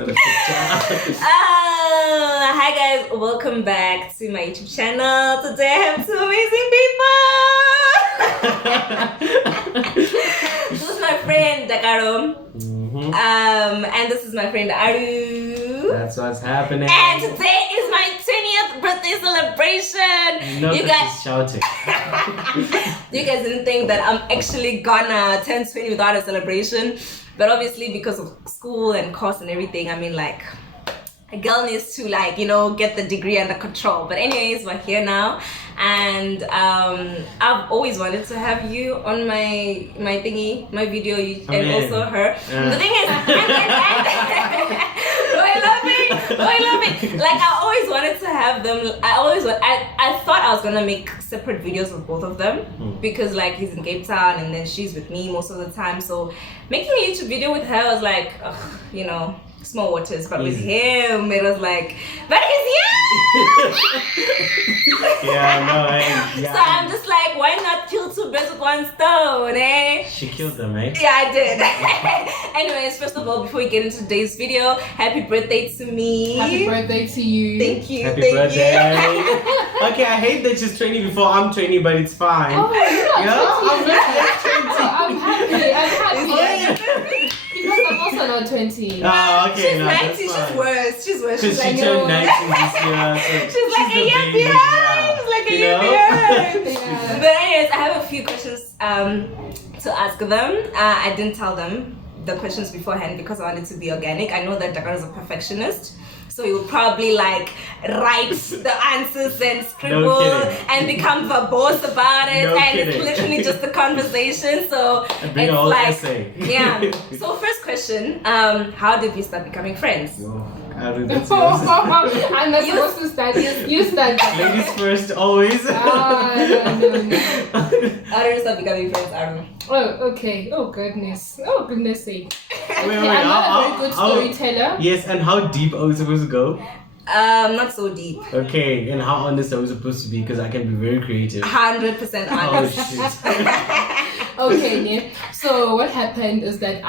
not a picture. Hi guys, welcome back to my YouTube channel. Today I have two amazing people. This is my friend Dakaro. And this is my friend Aru. That's what's happening. And today is my 20th birthday celebration. You guys shouting. You guys didn't think that I'm actually gonna turn 20 without a celebration, but obviously because of school and course and everything, I mean, like, a girl needs to, like, you know, get the degree under control. But anyways, we're here now, and I've always wanted to have you on my thingy, my video, and also her. The thing is, I love it. Like, I always wanted to have them. I thought I was gonna make separate videos of both of them because, like, he's in Cape Town and then she's with me most of the time. So making a YouTube video with her was like, you know, small waters, but with him it was like, but he's here. So I'm just like, why not kill two birds with one stone, eh? She killed them, eh? Yeah, I did. Anyways, first of all, before we get into today's video, happy birthday to me. Happy birthday to you. Thank you. Happy birthday. Okay, I hate that she's 20 before I'm 20, but it's fine. Oh, I'm happy. Because I'm also not 20. Oh, okay. She's 19, she's worse. She's Because like, she turned 19 this year. So she's like a year baby, behind. She's like a year behind. Yeah. But anyways, I have a few questions to ask them. I didn't tell them the questions beforehand because I wanted to be organic. I know that Dakar is a perfectionist, so he will probably like write the answers and scribble and become verbose about it, it's literally just a conversation. So it's like, essay. yeah. So first question, how did we start becoming friends? I'm not supposed to start. You start. Ladies first, always. No. How did we start becoming friends, Aru? Oh, okay. Oh, goodness sake. Wait, I'm not a very good storyteller. Yes, and how deep are we supposed to go? Not so deep. Okay, and how honest are we supposed to be? Because I can be very creative. 100% honest. Oh, shit. Okay, yeah. So what happened is that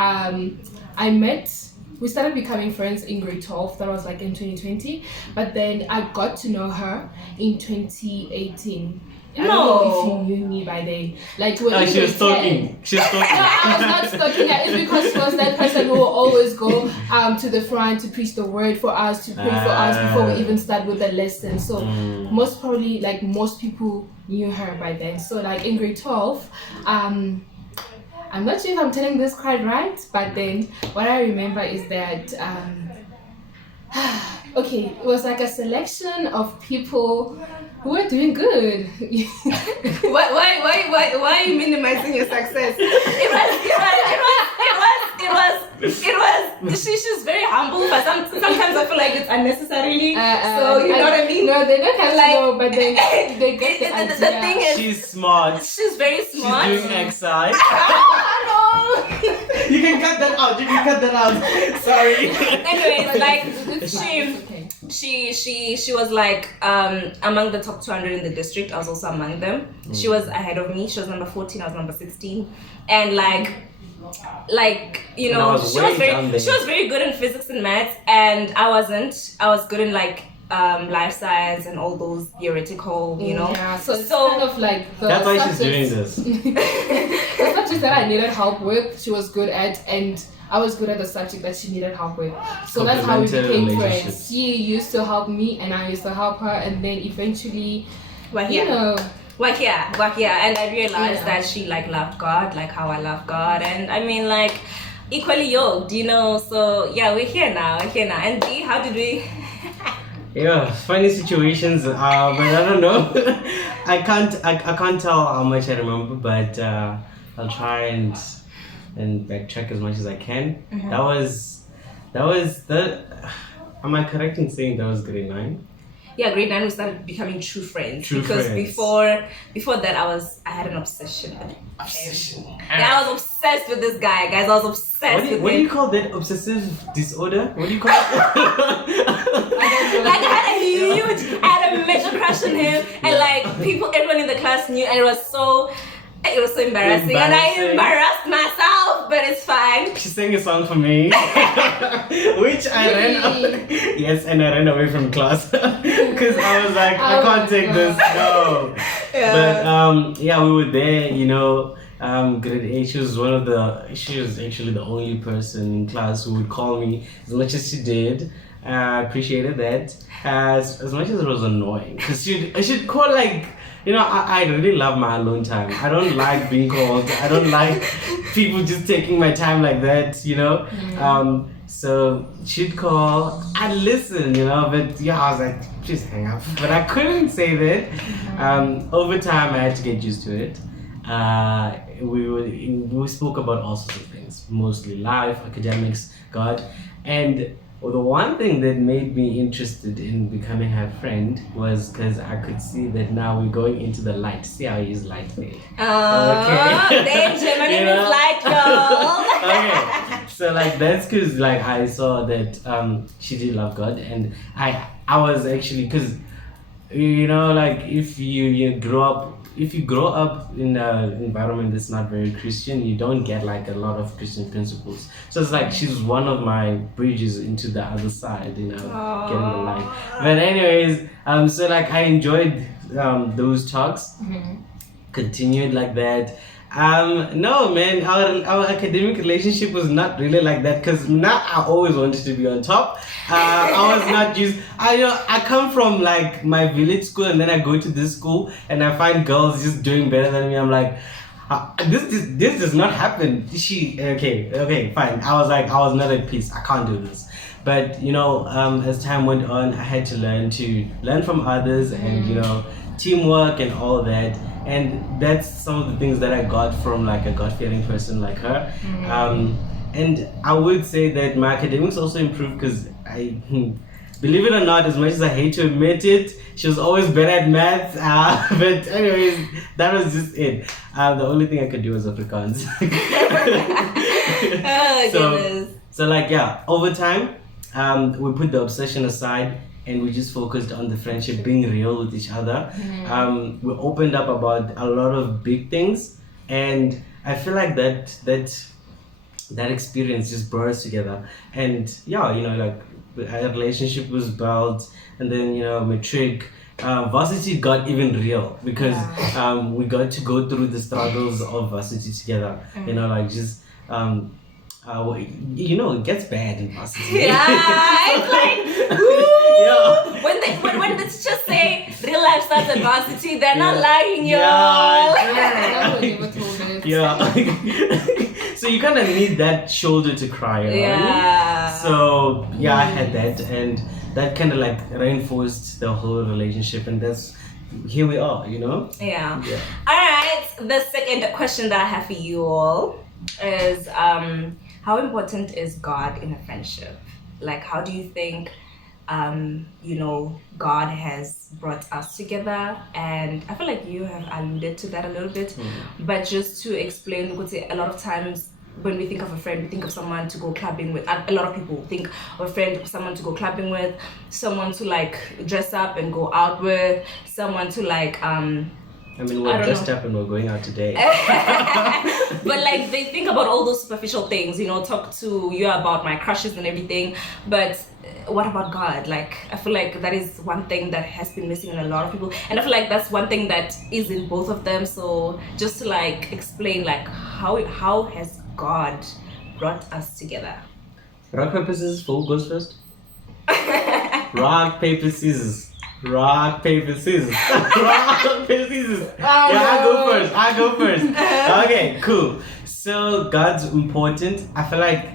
we started becoming friends in grade 12. That was like in 2020. But then I got to know her in 2018. I don't know if you knew me by then. Like, she was stalking. She was stalking. No, I was not stalking her. It's because she was that person who will always go to the front to preach the word for us, to pray for us before we even start with the lesson. So most probably, like, most people knew her by then. So like in grade 12, I'm not sure if I'm telling this quite right, but then what I remember is that okay, it was like a selection of people who were doing good. Why are you minimizing your success? She's very humble, but sometimes I feel like it's unnecessarily. So you know what I mean? No, they don't have to know, but they get the idea. The thing is, she's smart. she's very smart. She's doing exercise. No. You can cut that out. Sorry. Anyways, like she was like among the top 200 in the district. I was also among them. She was ahead of me. She was number 14. I was number 16, and like you know, she was very good in physics and maths, and I wasn't. I was good in like life science and all those theoretical, you know. Yeah, so it's kind of like that's why she's doing this. The subjects that I needed help with, she was good at, and I was good at the subject that she needed help with. So that's how we became friends. She used to help me, and I used to help her, and then eventually, you know. We're here, and I realized that she like loved God, like how I love God, and I mean, like, equally yoked, you know. So yeah, we're here now. And D, how did we? Yeah, funny situations, but I don't know. I can't tell how much I remember, but I'll try and backtrack as much as I can. That was the. Am I correct in saying that was grade 9? Yeah, grade 9 we started becoming true friends. Because before that I had an obsession with him. Yeah, I was obsessed with this guy, guys. I was obsessed with him. What do you call that? Obsessive disorder? What do you call it? Like, I had a major crush on him, and like everyone in the class knew, and it was so. It was so embarrassing, and I embarrassed myself, but it's fine. She sang a song for me, which I ran. Yes, and I ran away from class because I was like, I can't take this. No. But yeah, we were there. You know, grade 8. She was actually the only person in class who would call me as much as she did. I appreciated that as much as it was annoying because she'd call like. You know, I really love my alone time. I don't like being called. I don't like people just taking my time like that, you know. So she'd call, I'd listen, you know, but yeah, I was like, just hang up. But I couldn't say that. Over time, I had to get used to it. We spoke about all sorts of things, mostly life, academics, God, and the one thing that made me interested in becoming her friend was because I could see that now we're going into the light. See how I use light there? Danger, my name is Light, y'all. Okay, so like that's because like I saw that she did love God, and I was actually because you know like if you grow up in an environment that's not very Christian, you don't get like a lot of Christian principles. So it's like she's one of my bridges into the other side, you know, getting the light. But anyways, so like I enjoyed those talks. Continued like that. No man, our academic relationship was not really like that because now I always wanted to be on top. I was not used. I come from like my village school and then I go to this school and I find girls just doing better than me. I'm like, this does not happen. Okay, fine. I was like, I was not at peace. I can't do this. But you know, as time went on, I had to learn from others and you know, teamwork and all that. And that's some of the things that I got from like a God-fearing person like her. And I would say that my academics also improved because I, believe it or not, as much as I hate to admit it, she was always better at maths. But anyways, that was just it. The only thing I could do was Afrikaans. So like yeah, over time, we put the obsession aside. And we just focused on the friendship, being real with each other. We opened up about a lot of big things, and I feel like that experience just brought us together. And yeah, you know, like our relationship was built, and then you know, matric. Varsity got even real because we got to go through the struggles of varsity together. You know, like just. You know, it gets bad in varsity. Yeah, it's like, woo! Yeah. When they just say real life starts at varsity, they're not lying, y'all. Yeah. So you kind of need that shoulder to cry on. Yeah. So yeah, I had that, and that kind of like reinforced the whole relationship, and that's here we are, you know. Yeah. All right. The second question that I have for you all is how important is God in a friendship? Like, how do you think you know, God has brought us together? And I feel like you have alluded to that a little bit, but just to explain, a lot of times when we think of a friend, we think of someone to go clubbing with. A lot of people think of a friend, someone to go clubbing with, someone to like dress up and go out with, someone to like I mean, we're dressed up and we're going out today. But like they think about all those superficial things, you know, talk to you about my crushes and everything. But what about God? Like, I feel like that is one thing that has been missing in a lot of people. And I feel like that's one thing that is in both of them. So just to like explain like how has God brought us together? Rock, paper, scissors, who goes first? Rock, paper, scissors. Rock, paper, scissors. Rock, paper, scissors. I go first. Okay, cool. So God's important. I feel like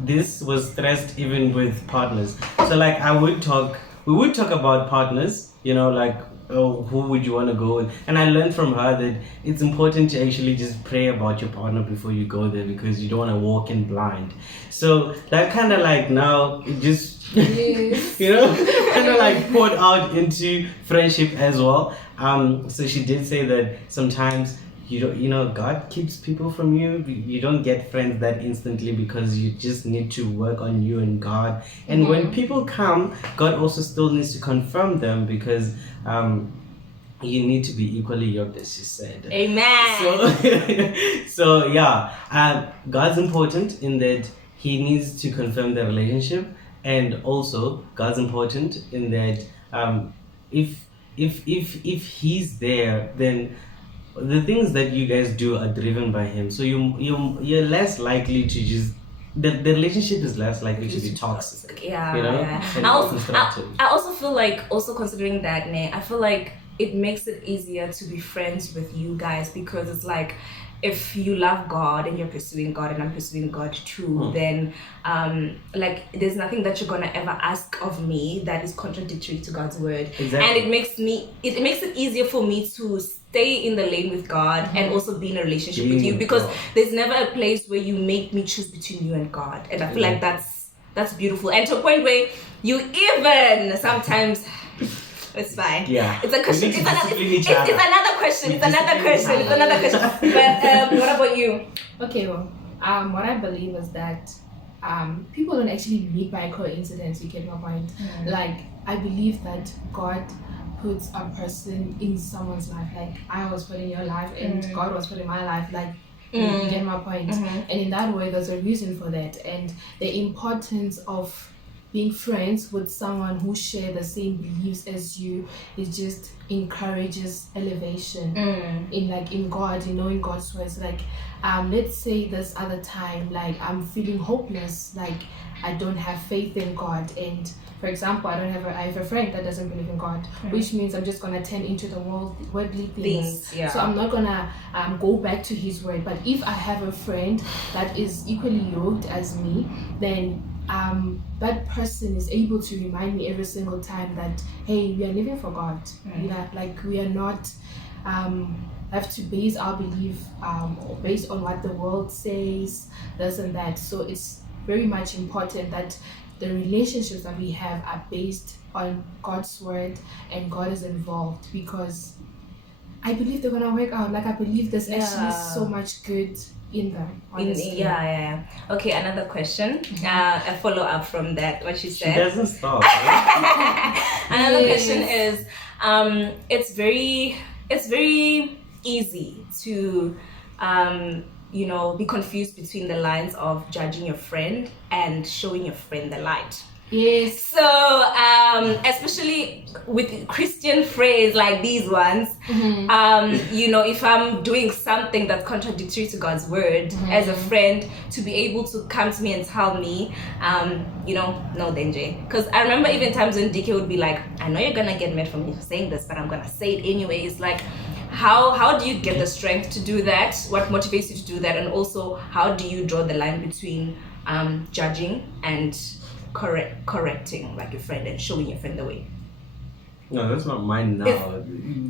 this was stressed even with partners. So like we would talk about partners, you know, like who would you want to go with? And I learned from her that it's important to actually just pray about your partner before you go there because you don't want to walk in blind. So that kind of like now it just you know, kind of like poured out into friendship as well. So she did say that sometimes God keeps people from you. You don't get friends that instantly because you just need to work on you and God. And when people come, God also still needs to confirm them because you need to be equally yoked, as she said. Amen. So yeah, God's important in that He needs to confirm the relationship, and also God's important in that if if He's there, then the things that you guys do are driven by Him. So you're less likely to just the relationship is less likely to be toxic. Yeah, you know, yeah. and constructive. I also feel like, also considering that, I feel like it makes it easier to be friends with you guys, because it's like, if you love God and you're pursuing God and I'm pursuing God too, then like there's nothing that you're gonna ever ask of me that is contradictory to God's word. Exactly. And it makes it easier for me to stay in the lane with God and also be in a relationship with you, because there's never a place where you make me choose between you and God. And I feel like that's beautiful. And to a point where you even sometimes it's fine. Yeah. It's a question. It's another question. It's another question. But what about you? Okay, well, what I believe is that people don't actually meet by coincidence. You get my point. Like, I believe that God puts a person in someone's life. Like, I was put in your life, and God was put in my life. Like, you get my point. And in that way, there's a reason for that. And the importance of being friends with someone who share the same beliefs as you, it just encourages elevation in God, in God's words. Like, let's say this other time, like, I'm feeling hopeless, like I don't have faith in God, and for example, I have a friend that doesn't believe in God, which means I'm just gonna turn into the worldly things. Yeah. So I'm not gonna go back to His word. But if I have a friend that is equally yoked as me, then that person is able to remind me every single time that, hey, we are living for God. Like, we are not have to base our belief based on what the world says, this and that. So it's very much important that the relationships that we have are based on God's word and God is involved, because I believe they're gonna work out. Like, I believe there's actually so much good in them. Honestly. Okay, another question. A follow up from that, what she said. She doesn't stop. Right? Another question is, it's very easy to be confused between the lines of judging your friend and showing your friend the light. Yes. So, especially with Christian phrase like these ones, if I'm doing something that's contradictory to God's word, as a friend, to be able to come to me and tell me, no danger. Because I remember even times when DK would be like, I know you're gonna get mad for me for saying this, but I'm gonna say it anyways. Like, how do you get the strength to do that? What motivates you to do that? And also, how do you draw the line between judging and correcting, like, your friend, and showing your friend the way? No, that's not mine now.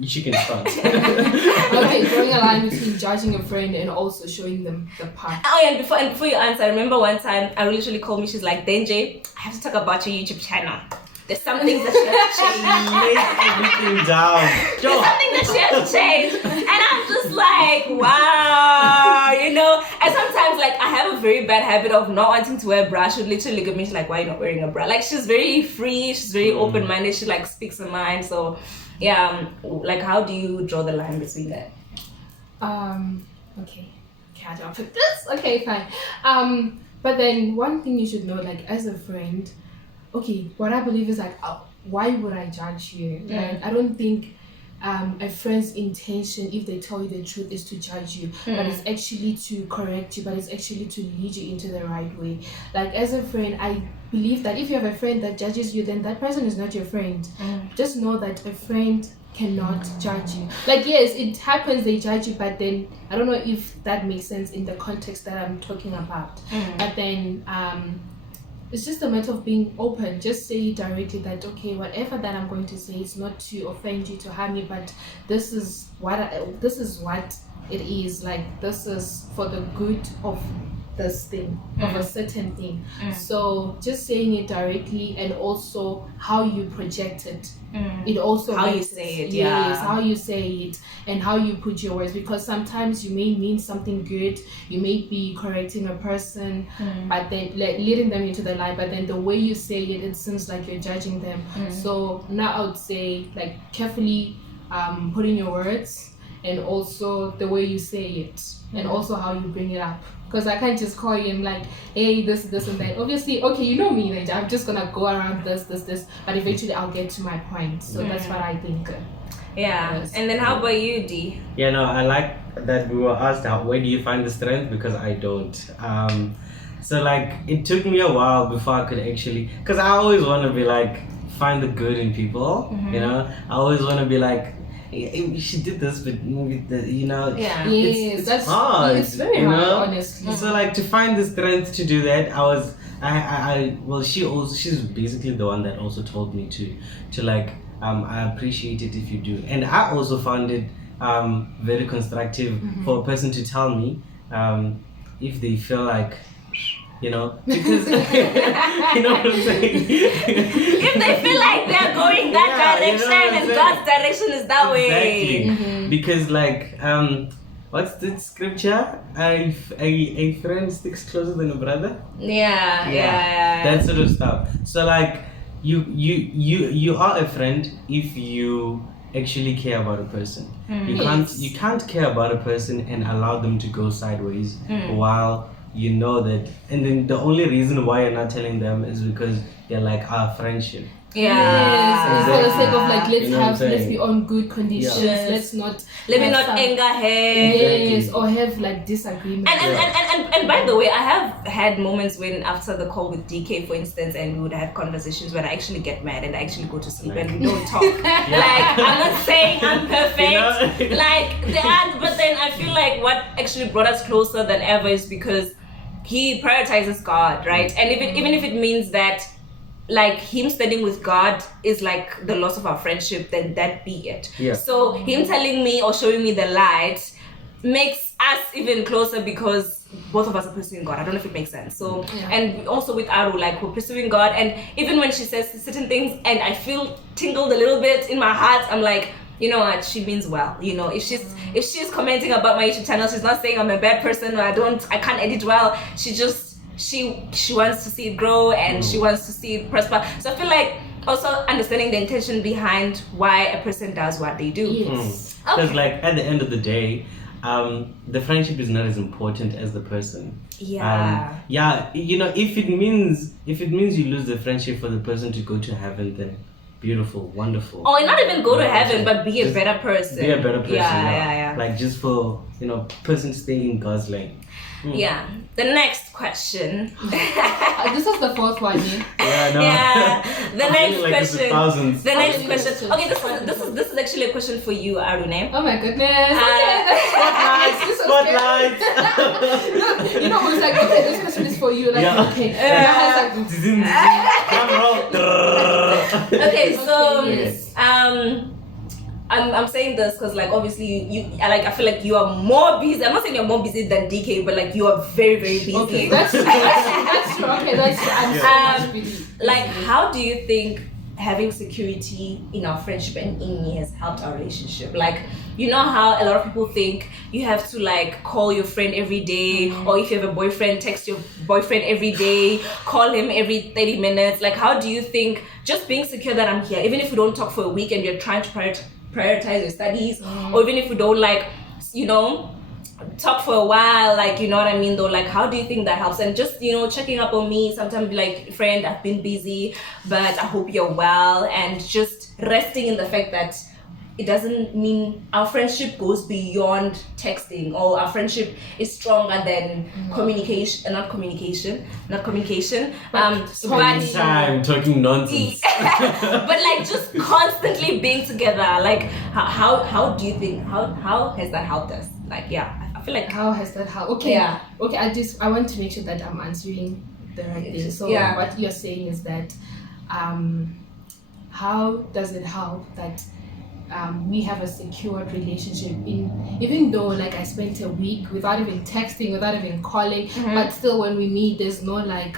She can start. Okay, drawing a line between judging a friend and also showing them the path. Oh yeah, and before you answer, I remember one time I literally called me. She's like, Denjay, I have to talk about your YouTube channel. There's something that she has to change. Lay everything down. There's something that she has to change. And I'm just like, wow, And sometimes, like, I have a very bad habit of not wanting to wear a bra. She would literally look at me, she's like, why are you not wearing a bra? Like, she's very free, she's very open-minded, she, like, speaks her mind. So, yeah, like, how do you draw the line between that? Okay, catch up with this. Okay, fine. But then one thing you should know, like, as a friend, okay, what I believe is, like, why would I judge you? Right? I don't think a friend's intention, if they tell you the truth, is to judge you, but it's actually to correct you, but it's actually to lead you into the right way. Like, as a friend, I believe that if you have a friend that judges you, then that person is not your friend. Just know that a friend cannot judge you. Like, yes, it happens, they judge you, but then I don't know if that makes sense in the context that I'm talking about. But then it's just a matter of being open. Just say directly that, okay, whatever that I'm going to say is not to offend you, to harm you, but this is what it is. Like, this is for the good of this thing, of a certain thing. So just saying it directly, and also how you project it. It also how you say it. Yes, how you say it and how you put your words, because sometimes you may mean something good, you may be correcting a person, but then leading them into the light, but then the way you say it seems like you're judging them. So now I would say, like, carefully put in your words, and also the way you say it, and also how you bring it up. Because I can't just call you and like, hey, this, and that. Obviously, okay, you know me, like, I'm just gonna go around this, but eventually I'll get to my point. So that's what I think. Yeah. Yes. And then how about you, D? Yeah, no, I like that we were asked where do you find the strength, because I don't. So like it took me a while before I could actually, because I always want to be like find the good in people, you know. I always want to be like, hey, she did this, but maybe you know. Yeah. Yes, it's hard. It's very you hard, know? honestly. So like to find the strength to do that, well, she's basically the one that also told me to like I appreciate it if you do, and I also found it very constructive for a person to tell me if they feel like, you know, because you know what I'm saying. If they feel like they're going that Yeah, you know direction what I'm and saying? God's direction is that way. Exactly. Because like what's the scripture? A friend sticks closer than a brother. Yeah. That sort of stuff. So like you are a friend if you actually care about a person. You can't care about a person and allow them to go sideways while you know that, and then the only reason why you're not telling them is because they're like our friendship. Yes, it's for the sake of like You know what I'm let's saying? be on good conditions. Yes. Let's not Let me have not some- anger her. Yes, Exactly. or have like disagreements. And by the way, I have had moments when after the call with DK, for instance, and we would have conversations when I actually get mad and I actually go to sleep and we don't talk. Like, I'm not saying I'm perfect. You know? Like, but then I feel like what actually brought us closer than ever is because he prioritizes God, right? And even if it means that like him standing with God is like the loss of our friendship, then that be it. Yeah. So him telling me or showing me the light makes us even closer because both of us are pursuing God. I don't know if it makes sense. So and also with Aru, like we're pursuing God, and even when she says certain things and I feel tingled a little bit in my heart, I'm like, you know what, she means well. You know, if she's commenting about my YouTube channel, she's not saying I'm a bad person or I can't edit well. She wants to see it grow and she wants to see it prosper. So I feel like also understanding the intention behind why a person does what they do. Yes. Because like at the end of the day, the friendship is not as important as the person. Yeah. You know, if it means you lose the friendship for the person to go to heaven, then beautiful, wonderful. Or not even go to heaven, but be a better person. Be a better person. Yeah. Like just for, you know, person staying in God's lane. Yeah. The next question. This is the fourth one, yeah? Yeah, no. Yeah. The I next feel like it's question. thousands. The next Okay, question. Okay, this is actually a question for you, Arune. Oh my goodness. Okay, that's Spotlight! No, you know, it's like, okay, this question is for you. Like, Yeah. okay. Now it's like, Drum roll. Okay, so Okay, yes. I'm saying this because like obviously you like I feel like you are more busy. I'm not saying you're more busy than DK, but like you are very very busy. okay, that's true. Okay, that's true. I'm so much busy. Like, how do you think having security in our friendship and in me has helped our relationship? Like, you know how a lot of people think you have to like call your friend every day, or if you have a boyfriend, text your boyfriend every day, call him every 30 minutes. Like, how do you think just being secure that I'm here, even if we don't talk for a week and you're trying to prioritize your studies, or even if we don't like, you know, talk for a while, like, you know what I mean though, like how do you think that helps? And just, you know, checking up on me, sometimes be like, friend, I've been busy, but I hope you're well, and just resting in the fact that it doesn't mean our friendship goes beyond texting, or our friendship is stronger than communication, not communication, but Time talking nonsense. but like just constantly being together. Like how do you think how has that helped us? Like, yeah, I feel like How has that helped? Okay. Yeah. Okay, I want to make sure that I'm answering the right thing. So Yeah. what you're saying is that how does it help that we have a secured relationship, even though like I spent a week without even texting, without even calling, but still when we meet there's no like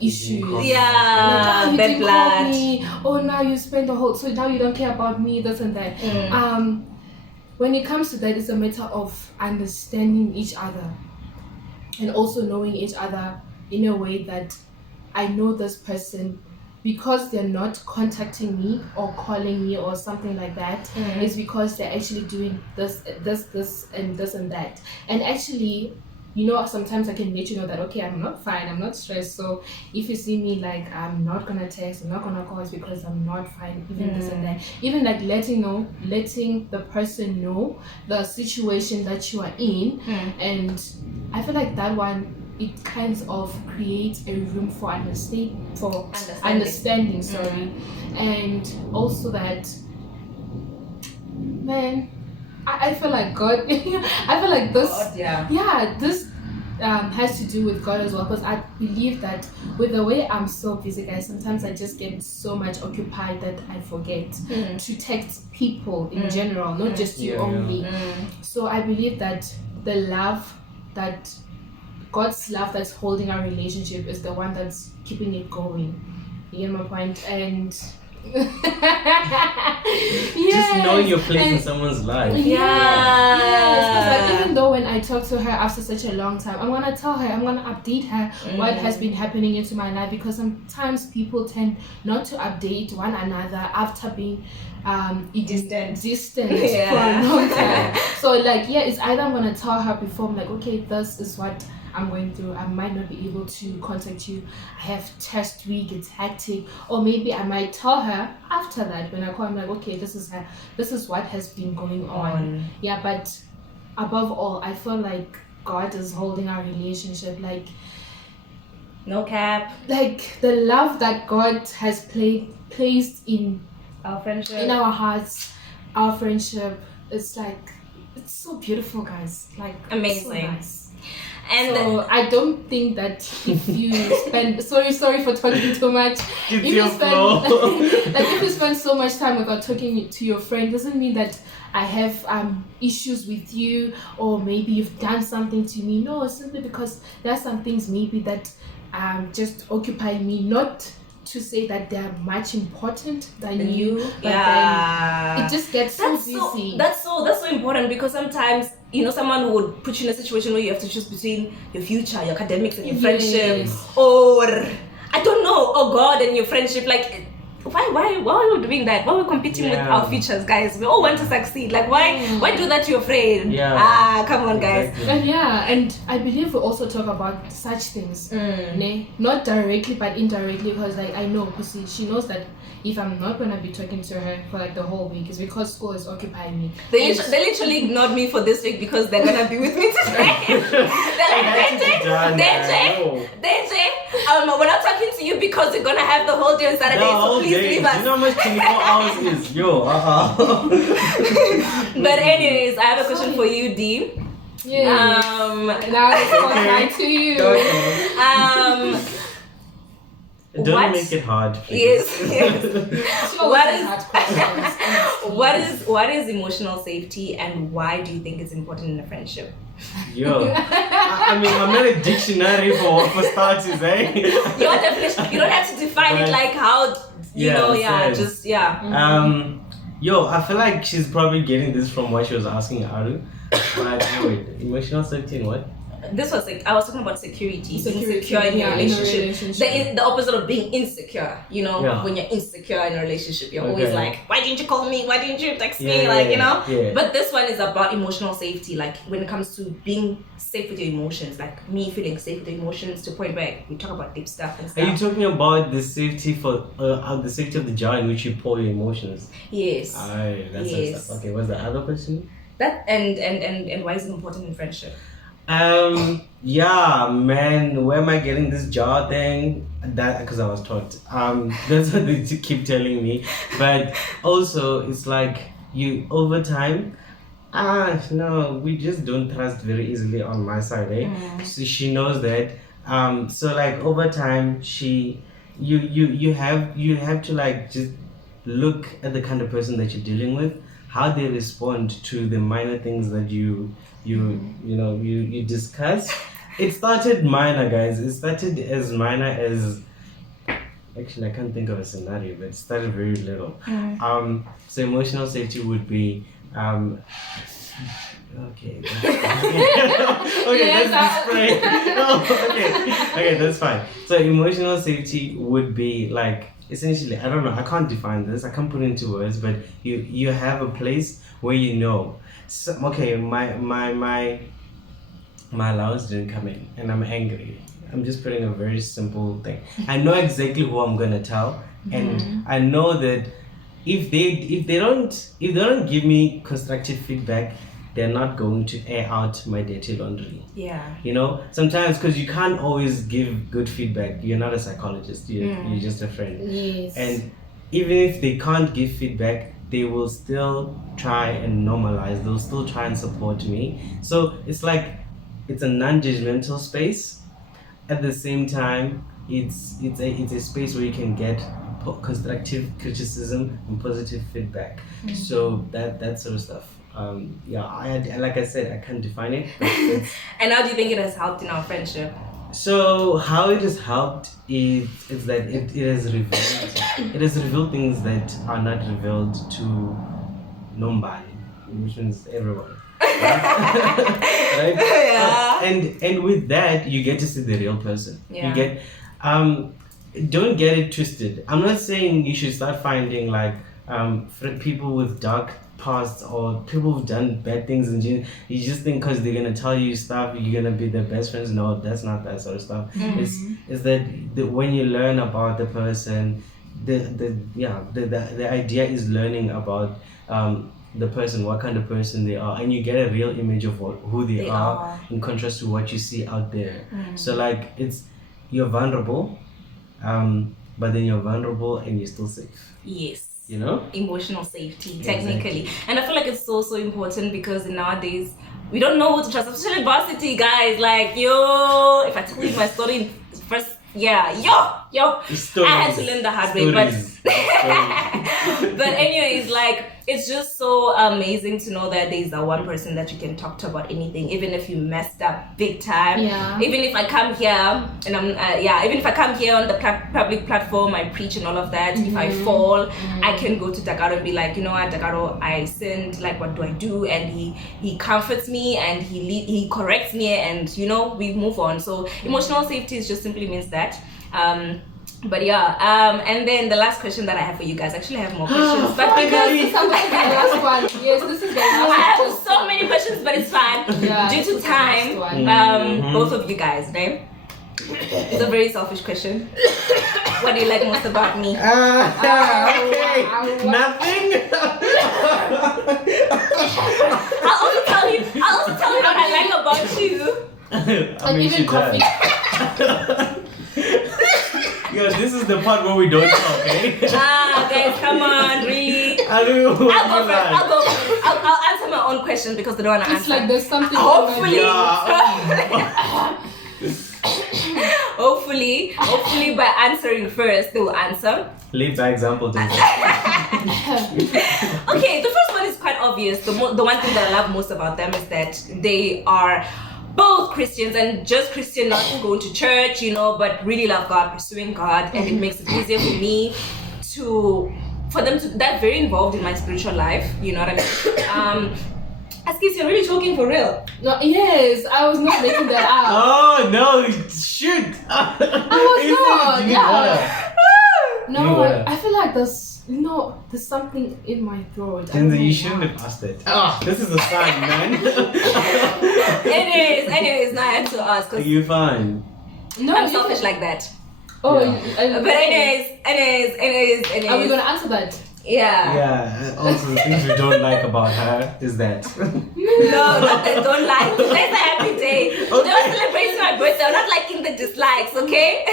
issues. yeah, You bad didn't call blood. me. Oh, now you spend the whole, so now you don't care about me, this and that. When it comes to that, it's a matter of understanding each other and also knowing each other in a way that I know this person because they're not contacting me or calling me or something like that, it's because they're actually doing this, and this and that. And actually, sometimes I can let you know that, okay, I'm not fine, I'm not stressed. So if you see me like I'm not gonna text, I'm not gonna call, it's because I'm not fine, even this and that. Even like letting the person know the situation that you are in. And I feel like that one, it kind of creates a room for understanding, sorry. And also that, man, I feel like God, I feel like this, God, this has to do with God as well, because I believe that with the way I'm so busy, guys, sometimes I just get so much occupied that I forget to text people in general, not just you only. So I believe that the love that God's love that's holding our relationship is the one that's keeping it going. You get my point? And just knowing your place in someone's life. Yes, like, even though when I talk to her after such a long time, I'm gonna tell her, I'm gonna update her what has been happening into my life, because sometimes people tend not to update one another after being distant for a long time. So like, it's either I'm gonna tell her before, I'm like, okay, this is what I'm going through, I might not be able to contact you, I have test week, it's hectic. Or maybe I might tell her after that when I call, I'm like, okay, this is what has been going on. But above all, I feel like God is holding our relationship, like, no cap, like the love that God has placed in our friendship, in our hearts, our friendship. It's like, it's so beautiful, guys, like amazing. So nice. And so I don't think that if you spend sorry for talking too much. If you spend so much time without talking to your friend, doesn't mean that I have issues with you, or maybe you've done something to me. No, simply because there's some things maybe that just occupy me, not to say that they're much important than you, but then it just gets so busy. That's so important, because sometimes someone would put you in a situation where you have to choose between your future, your academics, and your friendship, or I don't know, or God and your friendship. Like, why are we doing that? Why are we competing with our futures, guys? We all want to succeed. Like, why do that to your friend? Come on, guys. And and I believe we also talk about such things, not directly but indirectly, because like I know, because she knows that if I'm not gonna be talking to her for like the whole week, it's because school is occupying me. They literally ignored me for this week because they're gonna be with me today. They're like, DJ, we're not talking to you because we're gonna have the whole day on Saturday, so please leave us. You know how much 24 hours is? But anyways, I have a question for you, D. Yes. Now it's time to you. Don't make it hard, please. Yes. What is emotional safety, and why do you think it's important in a friendship? I mean, I'm not a dictionary for starters, eh? Your definition. You don't have to define it like how I feel like she's probably getting this from what she was asking Aru. But wait, emotional safety in what? This was like, I was talking about security, being secure in your relationship. The opposite of being insecure. When you're insecure in a relationship, you're always like, why didn't you call me? Why didn't you text me? But this one is about emotional safety, like when it comes to being safe with your emotions, like me feeling safe with your emotions to the point where we talk about deep stuff and stuff. Are you talking about the safety the safety of the jar in which you pour your emotions? Yes. Yes. Okay, what's the other question? That and why is it important in friendship? Man, where am I getting this jar thing? That because I was taught. That's what they keep telling me. But also, it's like you over time. No, we just don't trust very easily on my side, eh? So she knows that. So like over time, you have to like just look at the kind of person that you're dealing with, how they respond to the minor things that you discuss. It started minor, guys. It started as minor as, actually I can't think of a scenario, but it started very little. So emotional safety would be okay. That's okay, that's fine. So emotional safety would be like essentially, I don't know, I can't define this, I can't put it into words, but you have a place where you know. So, okay, my allowance didn't come in and I'm angry. I'm just putting a very simple thing. I know exactly who I'm gonna tell, and I know that if they don't give me constructive feedback, they're not going to air out my dirty laundry. Yeah. You know, sometimes because you can't always give good feedback. You're not a psychologist. You're just a friend. Yes. And even if they can't give feedback, they will still try and normalize. They'll still try and support me. So it's like it's a non-judgmental space. At the same time, it's a space where you can get constructive criticism and positive feedback. So that sort of stuff. I like I said, I can't define it. But And how do you think it has helped in our friendship? so how it has helped is that it has revealed things that are not revealed to nobody, which means everyone. Right? Yeah. And with that you get to see the real person. Yeah. You get don't get it twisted. I'm not saying you should start finding like people with dark pasts or people who've done bad things and you just think because they're gonna tell you stuff you're gonna be their best friends. No, that's not that sort of stuff. It's that when you learn about the person, the idea is learning about the person, what kind of person they are, and you get a real image of who they are in contrast to what you see out there. So like you're vulnerable, but then you're vulnerable and you're still safe. Yes. You know? Emotional safety, technically. And I feel like it's so important because nowadays we don't know who to trust, especially varsity guys. Like, if I tell you my story in first, I had to learn the hard way. But anyways, like, it's just so amazing to know that there's that one person that you can talk to about anything, even if you messed up big time. Yeah. Even if I come here and even if I come here on the public platform, I preach and all of that. If I fall, I can go to Dagaro and be like, you know what, Dagaro, I sinned. Like, what do I do? And he comforts me and he corrects me, and we move on. So emotional safety just simply means that. But and then the last question that I have for you guys, actually I have more questions, but because this is the last one. Yes, this is the last one. I have so many questions, but it's fine. Yeah, due to time, both of you guys, right? It's a very selfish question. What do you like most about me? Okay. Nothing. I'll also tell you what I like about you. I mean, even coffee. Yo, this is the part where we don't talk, eh? Guys, come on, really? I don't know what I'll go you like. first. I'll answer my own question because they don't want to answer. It's like there's something. Hopefully. Yeah. hopefully by answering first, they will answer. Lead by example. Okay, the first one is quite obvious. The one thing that I love most about them is that they are both Christians, and just Christian, not going to church, but really love God, pursuing God, and it makes it easier for me for them to that very involved in my spiritual life. You know what I mean? Askis, you're really talking for real. No, yes, I was not making that up. Oh no! Shoot! I was not. Yeah. No, water. I feel like there's something in my throat. Then you shouldn't have asked it. This is a sign, man. Anyways, now I have to ask Are because you fine? No, I'm selfish like that. Oh, Yeah. But anyways. Are we gonna answer that? Yeah. Yeah. Also, the things we don't like about her is that. No, not that I don't like. Today's a happy day. Today was celebrating my birthday. I'm not liking the dislikes, okay?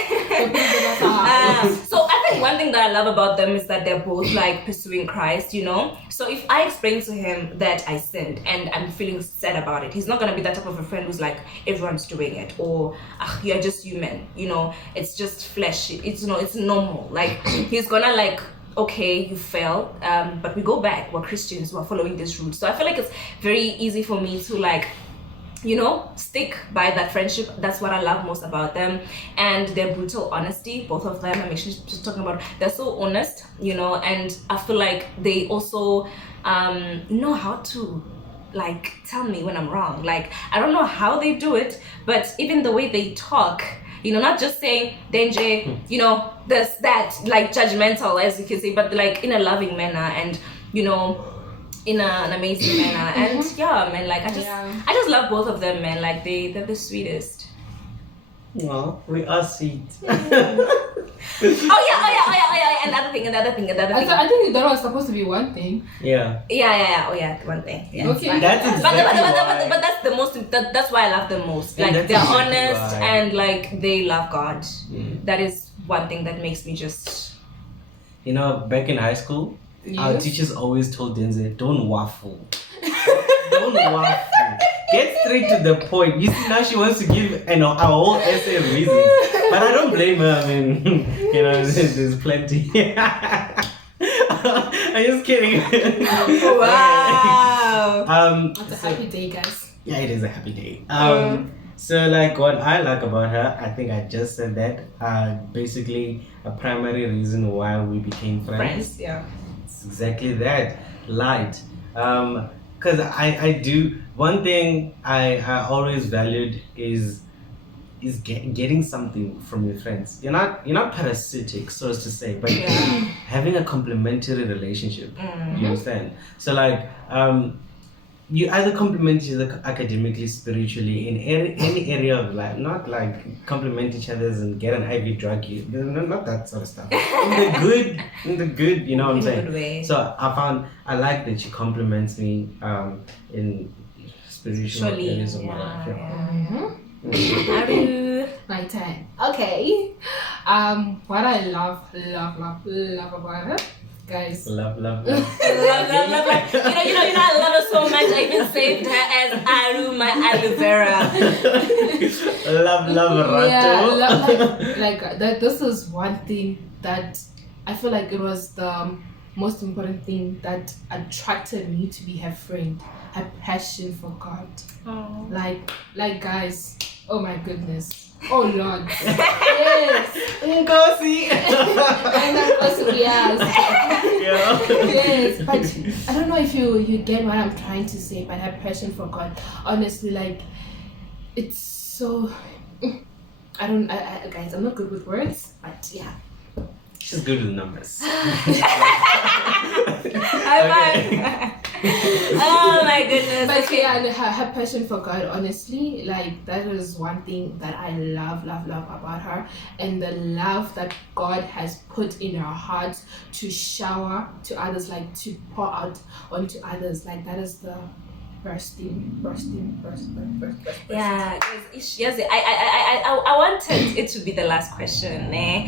So I think one thing that I love about them is that they're both like pursuing Christ, So if I explain to him that I sinned and I'm feeling sad about it, he's not gonna be that type of a friend who's like, everyone's doing it, or you're just human, it's just flesh. It's it's normal. Like he's gonna like, okay, you failed, but we go back. We're Christians who are following this route. So I feel like it's very easy for me to like, stick by that friendship. That's what I love most about them, and their brutal honesty. Both of them, I'm actually just talking about. They're so honest, and I feel like they also know how to like tell me when I'm wrong. Like I don't know how they do it, but even the way they talk, You know, not just saying danger, you know, this, that, like judgmental, as you can say, but like in a loving manner and, you know, in an amazing manner. And yeah, man, like I just love both of them, man. Like they're the sweetest. Well, we are sweet. Oh yeah. Another thing. I think that was supposed to be one thing. Yeah. Yeah. Oh yeah, one thing. Yeah. Okay. That's exactly why. But that's the most. That's why I love them most. And Like that's they're exactly honest why. and like they love God. Mm. That is one thing that makes me just. You know, back in high school, our Yes. teachers always told Denzel, don't waffle. Don't waffle. Get straight to the point. You see, now she wants to give a whole essay of reasons. But I don't blame her. I mean, you know, there's plenty. I'm just kidding. Wow. It's a happy day, guys. Yeah, it is a happy day. So like what I like about her, I think I just said that. Basically, a primary reason why we became friends. Yeah. It's exactly that. Light. Because I do one thing I always valued is getting something from your friends. You're not parasitic, so as to say, but having a complementary relationship. You understand? So like you either complement each other academically, spiritually, in any area of life. Not like complement each other and get an IV drug. Not that sort of stuff. In the good, you know what I'm saying? Good way. So I like that she compliments me in spiritual areas of my life. Mm-hmm. My turn. Okay. What I love about her, guys. Love. love. You know, I love her so much. I even saved her as Aru, my aloe vera. love Rato. Yeah, like that. This is one thing that I feel like it was the most important thing that attracted me to be her friend. Her passion for God. Oh. Like guys. Oh my goodness. Oh Lord. Yes. Ngozi. And of course, yes. Yeah. Yes, but I don't know if you get what I'm trying to say, but her passion for God, honestly, like, it's so, I guys, I'm not good with words, but yeah. She's good with numbers. Oh my goodness. But yeah, and her passion for God, honestly, like, that is one thing that I love about her, and the love that God has put in her heart to shower to others, like to pour out onto others, like that is the bursting. Yeah, yes. I wanted it to be the last question, eh?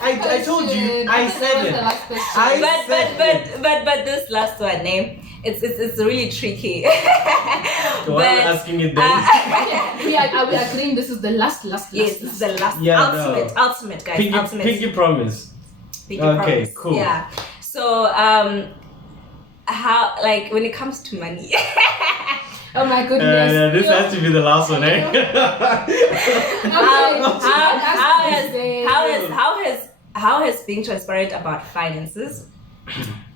I told you. I said it. But this last one, eh? It's really tricky. Why am I asking it then? Are we agreeing this is the last? Yes, this is the last. Yeah, ultimate, guys. Ultimate. Pinky promise. Pinky Okay, promise. cool. Yeah. So how, like, when it comes to money. Oh my goodness. This has to be the last one, eh? How has being transparent about finances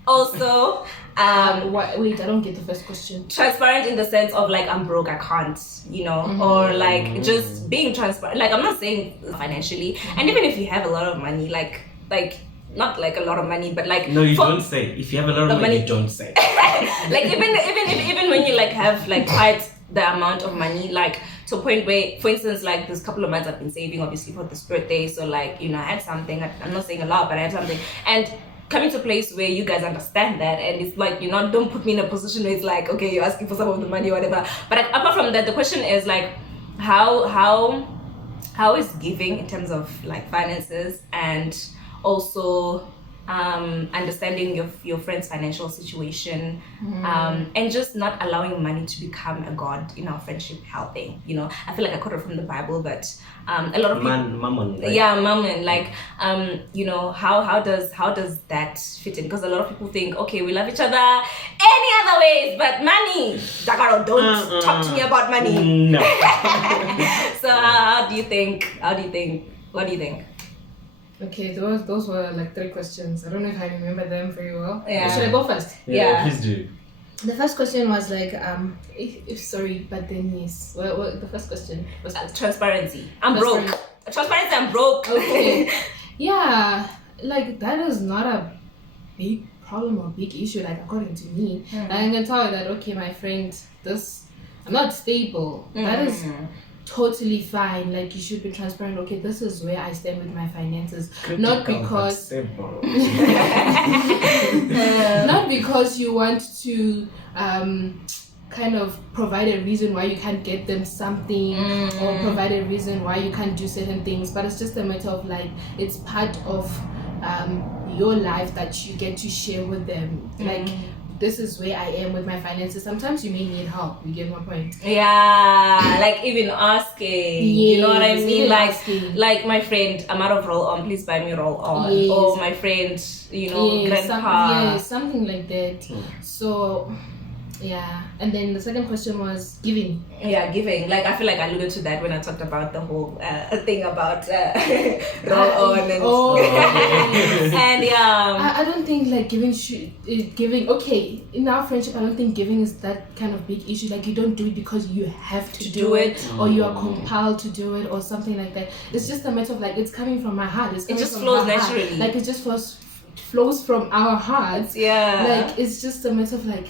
also wait, I don't get the first question. transparent in the sense of like I'm broke, I can't, you know, or like just being transparent. Like I'm not saying financially, and even if you have a lot of money, like not like a lot of money, but like No, you don't say. If you have a lot of money, you don't say. like even when you like have like quite the amount of money, like to a point where, for instance, like this couple of months I've been saving obviously for this birthday, so like, you know, I had something. I'm not saying a lot, but I had something, and coming to a place where you guys understand that, and it's like, you know, don't put me in a position where it's like, okay, you're asking for some of the money or whatever. But like, apart from that, the question is like, how is giving in terms of like finances, and also understanding your friend's financial situation, and just not allowing money to become a god in our friendship healthy. You know, I feel like I quoted from the Bible, but a lot of people, mammon, right? yeah, mammon, like you know, how does that fit in? Because a lot of people think, okay, we love each other any other ways, but money, Dakaro, don't talk to me about money. No. So how do you think? What do you think? Okay, those were like 3 questions. I don't know if I remember them very well. Yeah. Should I go first? Yeah. Please do. The first question was like, sorry, but then yes. What the first question was? Transparency. I'm broke. Transparency. I'm broke. Okay. Yeah, like that is not a big problem or big issue. Like according to me, I can tell you that okay, my friend, I'm not stable. That is totally fine. Like you should be transparent. Okay, this is where I stand with my finances. Not because not because you want to kind of provide a reason why you can't get them something or provide a reason why you can't do certain things, but it's just a matter of like it's part of your life that you get to share with them. Like this is where I am with my finances. Sometimes you may need help. You get my point? Yeah, like even asking. Yes, you know what I mean? Like asking. like my friend, I'm out of roll on. Please buy me roll on. Yes. Or my friend, grandpa. Something like that. So yeah, and then the second question was giving. Yeah, giving. Like I feel like I alluded to that when I talked about the whole thing about roll on and and yeah. I don't think like giving okay, in our friendship I don't think giving is that kind of big issue. Like you don't do it because you have to do it or you are compelled to do it or something like that. It's just a matter of like it's coming from my heart. It just flows naturally. Heart. Like it just flows from our hearts. Yeah. Like it's just a matter of like,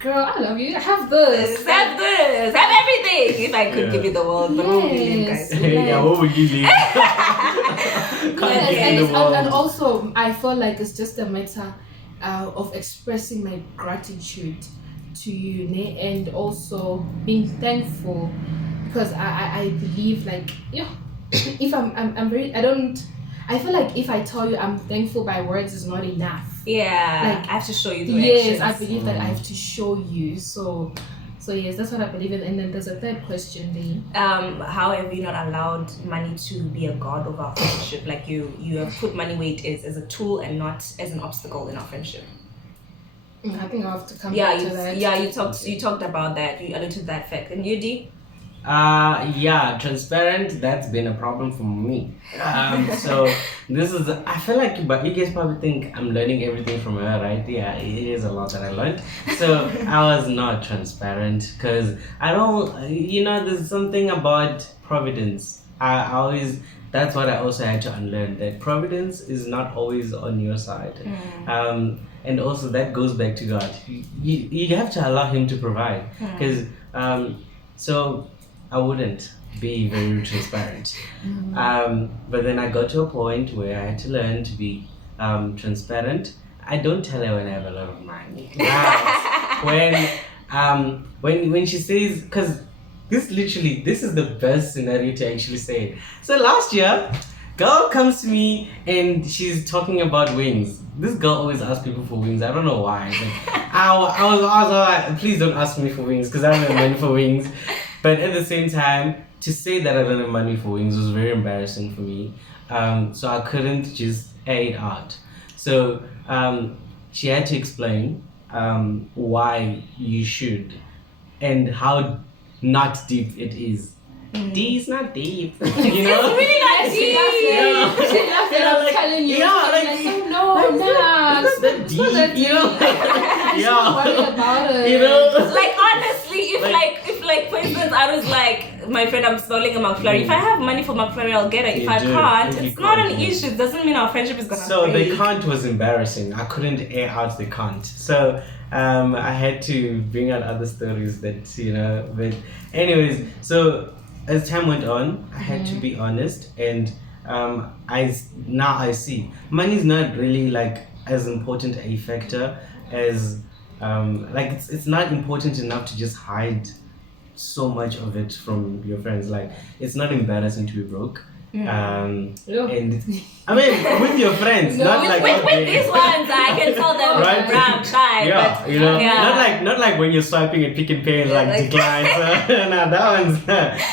girl, I love you. Have this. Have everything. If I could give you the world, but what would you leave, guys? Yeah, what would you leave? And also, I feel like it's just a matter of expressing my gratitude to you, and also being thankful, because I believe like if I'm very I feel like if I tell you I'm thankful by words is not enough. Yeah, like I have to show you the yes, actions. I believe that I have to show you. So yes, that's what I believe in. And then there's a third question there. How have you not allowed money to be a god of our friendship? Like you have put money where it is, as a tool and not as an obstacle in our friendship. I think I'll have to come back to that. Yeah, you talked about that. You alluded to that fact. And you, D? Yeah, transparent, that's been a problem for me. So this is, I feel like, but you guys probably think I'm learning everything from her, right? Yeah, it is a lot that I learned. So I was not transparent because I don't, there's something about providence. I always, that's what I also had to unlearn, that providence is not always on your side. And also that goes back to God. You have to allow Him to provide, because so I wouldn't be very transparent. But then I got to a point where I had to learn to be transparent. I don't tell her when I have a lot of money. When she says, because this is the best scenario to actually say it. So last year, girl comes to me and she's talking about wings. This girl always asks people for wings. I don't know why. Like, I was like, please don't ask me for wings because I don't have money for wings. But at the same time, to say that I don't have money for wings was very embarrassing for me. So I couldn't just air it out. So she had to explain why you should and how not deep it is. D is not deep. It's really not deep. She laughed and I was telling you. It's not that deep, Worried about it. Like honestly, if for instance I was like, my friend, I'm stalling a McFlurry. If I have money for McFlurry, I'll get it. If I can't, it's not an issue. It doesn't mean our friendship is gonna break. So the can't was embarrassing. I couldn't air out the can't. So I had to bring out other stories that but anyways, so as time went on, I had to be honest, and I see money is not really like as important a factor as it's not important enough to just hide so much of it from your friends. Like it's not embarrassing to be broke. And I mean with your friends, not like with these ones, I can tell them right? I'm shy. Yeah, but, not like when you're swiping and Pick and Pay and like declines. No, that one's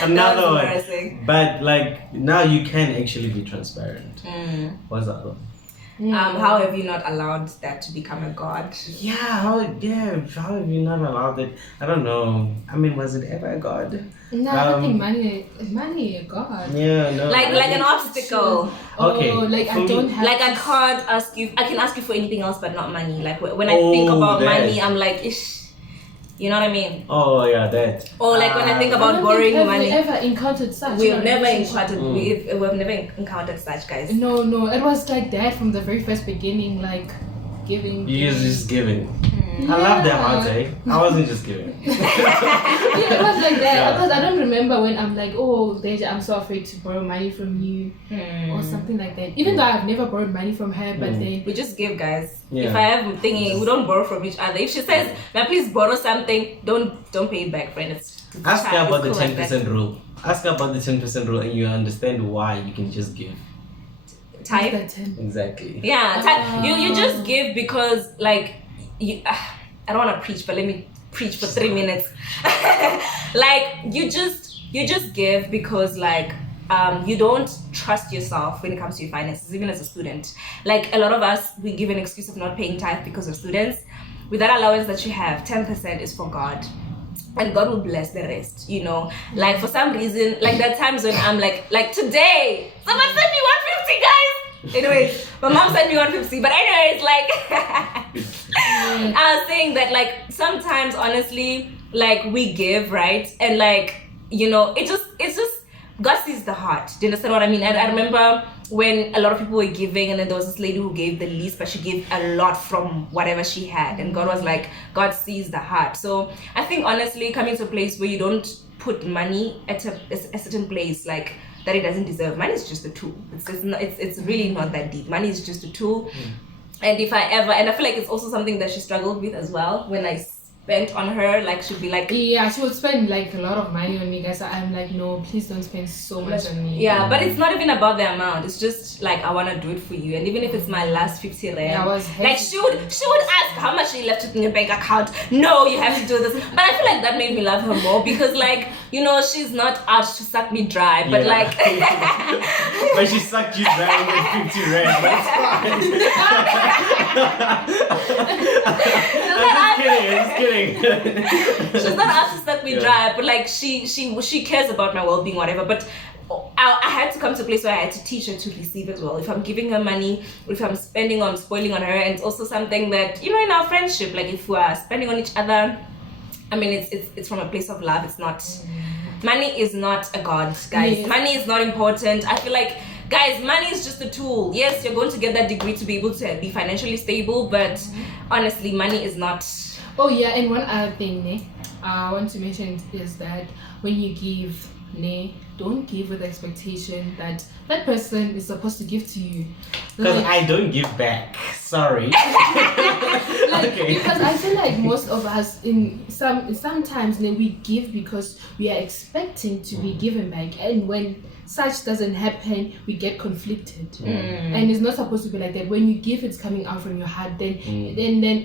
another one. But like now you can actually be transparent. What's that one? How have you not allowed that to become a god? How have you not allowed it? I don't know. I mean, was it ever a god? No, I don't think money a god. Yeah, no. Like an obstacle. Okay. I don't have. Like I can't ask you. I can ask you for anything else, but not money. Like when I think about money, I'm like, ish. You know what I mean? Oh yeah, that. Or like when I think I about don't borrowing think money. we ever encountered such. We've in a never relationship. encountered we've never encountered such, guys. No, it was like that from the very first beginning, like giving. You just giving. Hmm. I love that Yeah. heart, eh? I wasn't just giving. Yeah, it was like that. Yeah. Because I don't remember when I'm like, oh, Deja, I'm so afraid to borrow money from you or something like that. Even though I've never borrowed money from her, but then We just give, guys. Yeah. If I have thinking, we don't borrow from each other. If she says, "Now please borrow something," don't pay it back, friend. It's Ask her it's about the cool like that. 10% rule. Ask her about the 10% rule, and you understand why you can just give. Type. that 10. Exactly. Yeah, you just give because like you. I don't want to preach, but let me preach for 3 minutes. Like you just give because like you don't trust yourself when it comes to your finances, even as a student. Like a lot of us, we give an excuse of not paying tithe because of students. With that allowance that you have, 10% is for God. And God will bless the rest, you know. Like for some reason, like there are times when I'm like today, someone sent me 150, guys. Anyways, my mom sent me 150, but anyways, like I was saying that like sometimes honestly, like we give, right? And like, you know, it's just God sees the heart. Do you understand what I mean? And I remember when a lot of people were giving, and then there was this lady who gave the least, but she gave a lot from whatever she had. And God was like, God sees the heart. So I think honestly, coming to a place where you don't put money at a certain place, like that it doesn't deserve. Money is just a tool. It's really not that deep. Money is just a tool. And if I ever, and I feel like it's also something that she struggled with as well. When I spent on her, like she'd be like, Yeah, she would spend like a lot of money on me, guys. So I'm like, no, please don't spend so much on me. yeah, but it's not even about the amount. It's just like I want to do it for you, and even if it's my last 50 rand, Yeah, I was like she would ask how much she left in your bank account. No, you have to do this. But I feel like that made me love her more because like, you know, she's not out to suck me dry, but Yeah. like But she sucked you dry with 50 rand. That's fine. I'm just kidding. she's not out to suck me Yeah. dry, but like she cares about my well-being, whatever. But I had to come to a place where I had to teach her to receive as well. If I'm giving her money, or if I'm spending on spoiling on her, and it's also something that, you know, in our friendship, like if we are spending on each other, I mean, it's from a place of love. It's not money is not a god, guys. Yes. Money is not important. I feel like, guys, money is just a tool. Yes, you're going to get that degree to be able to be financially stable, but honestly, money is not. Oh yeah, and one other thing, ne, I want to mention is that when you give, ne, don't give with the expectation that that person is supposed to give to you. Because Like, I don't give back. Sorry. like, Okay. because I feel like most of us sometimes ne, we give because we are expecting to be given back, and when such doesn't happen, we get conflicted. And it's not supposed to be like that. When you give, it's coming out from your heart. Then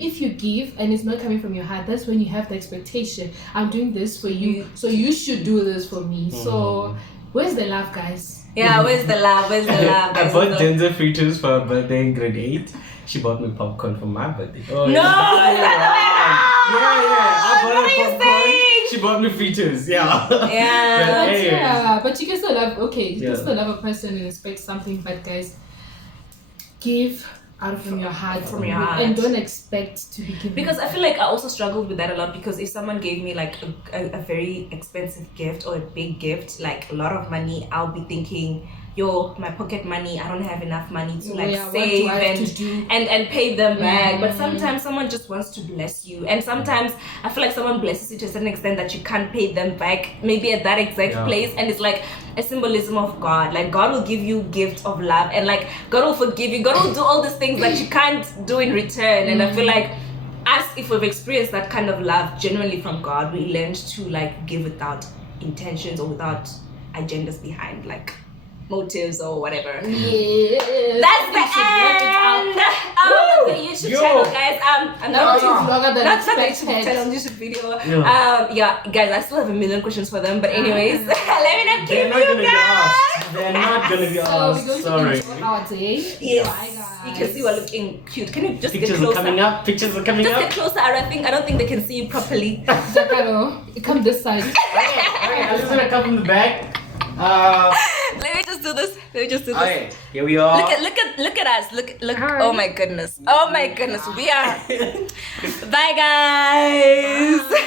if you give and it's not coming from your heart, that's when you have the expectation. I'm doing this for you, so you should do this for me. So where's the love, guys? Yeah, where's the love? Where's the love? I guys? bought Denzel Fritos for her birthday in grade 8. She bought me popcorn for my birthday. Oh, No, yeah. that's I bought What are her you popcorn. saying? She bought me Fritos. Yeah. Yeah. But anyways. yeah, but you can still love. Okay, you Yeah. can still love a person and expect something. But guys, give out from your heart, From your heart. and don't expect to be given. Because I feel like I also struggled with that a lot, because if someone gave me like a very expensive gift or a big gift, like a lot of money, I'll be thinking, yo, my pocket money, I don't have enough money to like Yeah, what save do I have to do? and pay them back. But sometimes someone just wants to bless you, and sometimes I feel like someone blesses you to a certain extent that you can't pay them back maybe at that exact Yeah. place, and it's like a symbolism of God. Like God will give you gift of love, and like God will forgive you. God will do all these things that you can't do in return. And I feel like us, if we've experienced that kind of love genuinely from God, we learned to like give without intentions or without agendas behind, like motives or whatever. Yeah, That's the you should wrap it up. end of the YouTube Yo. channel, guys. I'm Not not longer than that's not the YouTube expected. channel, YouTube video. Yeah. Yeah, guys, I still have a million questions for them, but anyways, let me not They're keep not you gonna be guys. asked. They're not gonna be So we're asked. going Sorry. to enjoy our day. Yes, Bye, guys. you can see we're looking cute. Can you just Pictures get are closer? coming up. Pictures are coming Just up. get closer. I don't think they can see you properly. Jakaro, come this side. Okay, I'm just gonna come from the back. Let me just do this. Let me just do this. Okay, here we are. Look at us. Look. Hi. Oh my goodness. We are. Bye, guys.